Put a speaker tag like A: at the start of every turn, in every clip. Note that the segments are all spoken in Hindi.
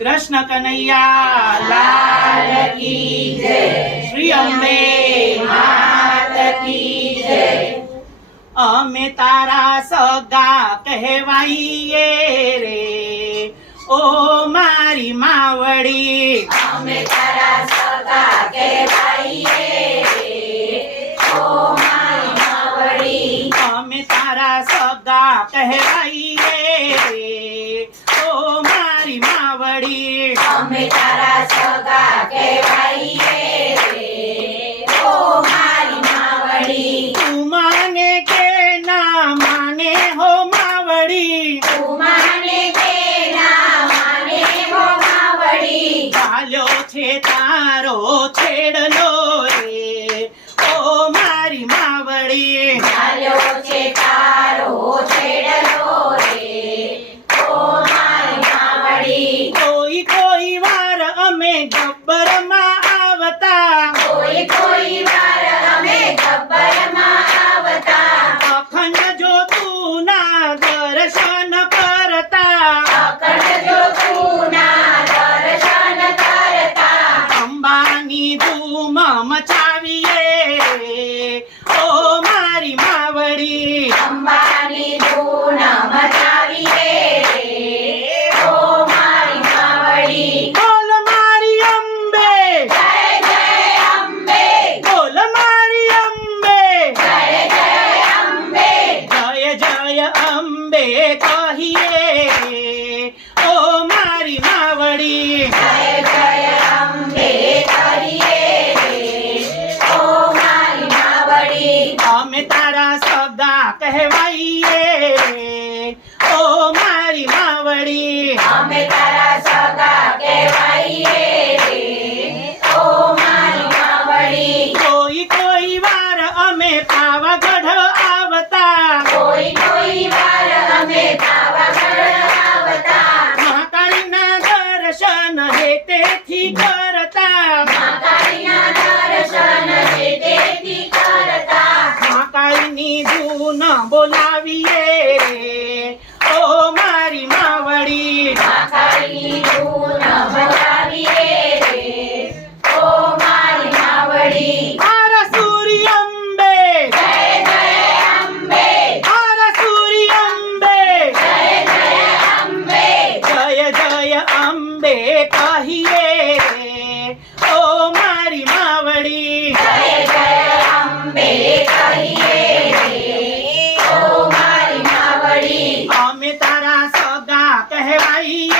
A: कृष्ण कन्हैया लाल की जय। श्री अम्बे मात की जय। अमे तारा सगा कहवाइए रे। ओ मारी मावड़ी।
B: अमे तारा सगा कहवाइए
A: सगा कहवाइए रे।
B: me tá da saudade, que vai
A: time, yeah. કહેવાઈએ ઓ મારી માવડી
B: અમે તારા સગા કહેવાઈએ ઓ મારી માવડી
A: કોઈ કોઈ વાર અમે પાવાગઢ આવતા
B: કોઈ કોઈ વાર અમે પાવાગઢ આવતા
A: મહાકાળીના દર્શન હે તેથી કરતા lobby. Bye.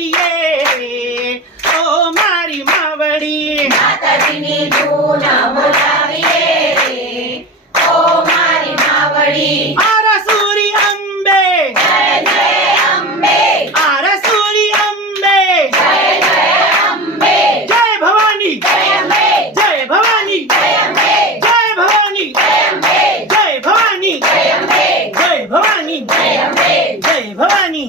A: Oh, Bhavani Jai Bhavani Jai Bhavani Jai Bhavani Jai Bhavani Jai Bhavani Jai Bhavani Jai Bhavani Jai Bhavani
B: Bhavani
A: Jai Bhavani Jai Bhavani Jai Bhavani Jai Bhavani Jai
B: Bhavani
A: Jai Bhavani
B: Jai Bhavani
A: Jai Bhavani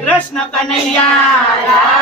A: Krishna Kanaiya